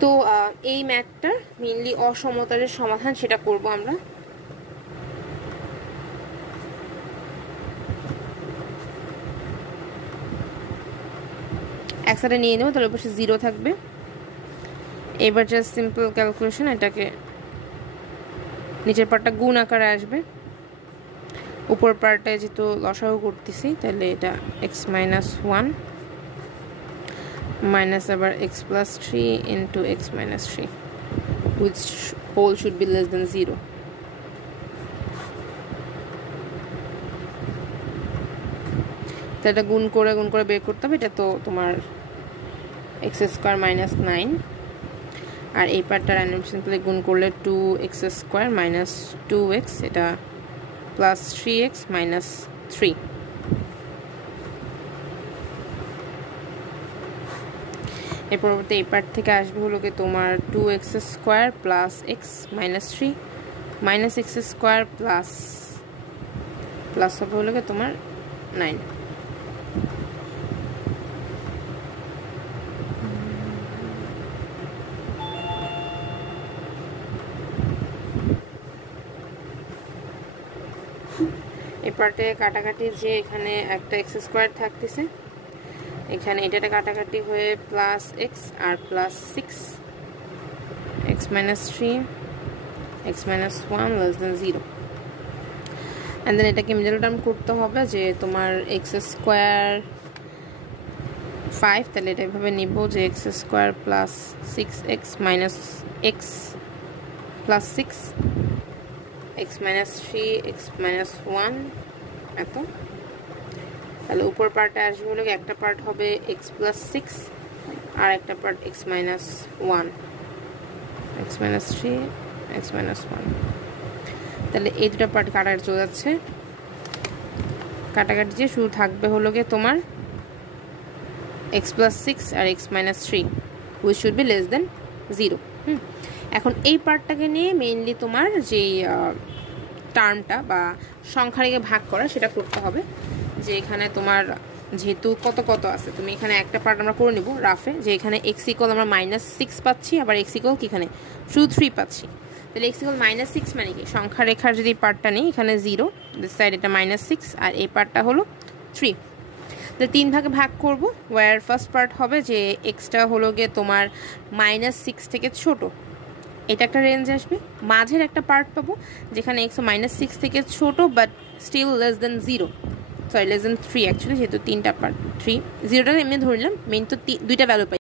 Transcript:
তো এই ম্যাথটার মেইনলি অসমতার সমাধান সেটা করব আমরা। একসাথে নিয়ে নেব, তাহলে পাশে 0 থাকবে। এবার জাস্ট সিম্পল ক্যালকুলেশন, এটাকে নিচের পার্টটা গুণ আকারে আসবে, উপর পার্টটায় যেহেতু লসাগু করতেছি তাহলে এটা x - 1 minus আবার x + 3 into x - 3 which whole should be less than 0. তো এটা গুণ করে বের করতে হবে। এটা তো তোমার x² - 9, আর এই পার্টটা র্যান্ডম সিম্পলি গুণ করলে 2x² - 2x, এটা প্লাস 3x - 3। এর পরবর্তী এই পার্ট থেকে আসবে হলো কি তোমার 2x² + x - 3 -x² প্লাস হবে হলো কি তোমার 9। এই পার্টে কাটাকাটি যে এখানে একটা x² থাকতেছে, এখানে এটা কাটাকাটি হয়ে plus x R plus 6 x - 3 x - 1 less than 0, and then এটাকে মিডল টার্ম করতে হবে যে তোমার x² 5, তাহলে এটা এভাবে নিব যে x² plus 6x minus x plus 6 x minus 3 x minus 1 এত। তাহলে উপর পার্টে আসবে হলো একটা পার্ট হবে x plus 6 আর একটা part x minus 1 x minus 3 x minus 1। তাহলে এই দুটো পার্ট কাটাকাটি চলে যাচ্ছে, কাটাকাটি যে শুধু থাকবে হলো গিয়ে তোমার x plus 6 R x minus 3 which should be less than 0। এখন এই পার্টটাকে নিয়ে মেইনলি তোমার যেই টার্মটা বা সংখ্যাকে ভাগ করা সেটা করতে হবে। যে এখানে তোমার যেহেতু কত কত আছে, তুমি এখানে একটা পার্ট আমরা করে নিব রাফে, যে এখানে x = আমরা -6 পাচ্ছি, আবার x = কি এখানে শুধু 3 পাচ্ছি। তাহলে x = -6 মানে কি সংখ্যা রেখার যদি পার্টটা নেই এখানে 0, দিস সাইড এটা -6 আর এই পার্টটা হলো 3। তো 3 ভাগে ভাগ করব, ওয়ার ফার্স্ট পার্ট হবে যে এক্সটা হলো গিয়ে তোমার -6 থেকে ছোট, এটা একটা রেঞ্জ আসবে। মাঝের একটা পার্ট পাবো যেখানে x -6 থেকে ছোট but still less than 0, sorry less than 3 actually, যেহেতু 3টা পার্ট 3 0টা এমনি ধরলাম, মেইন তো 2টা ভ্যালু পাই।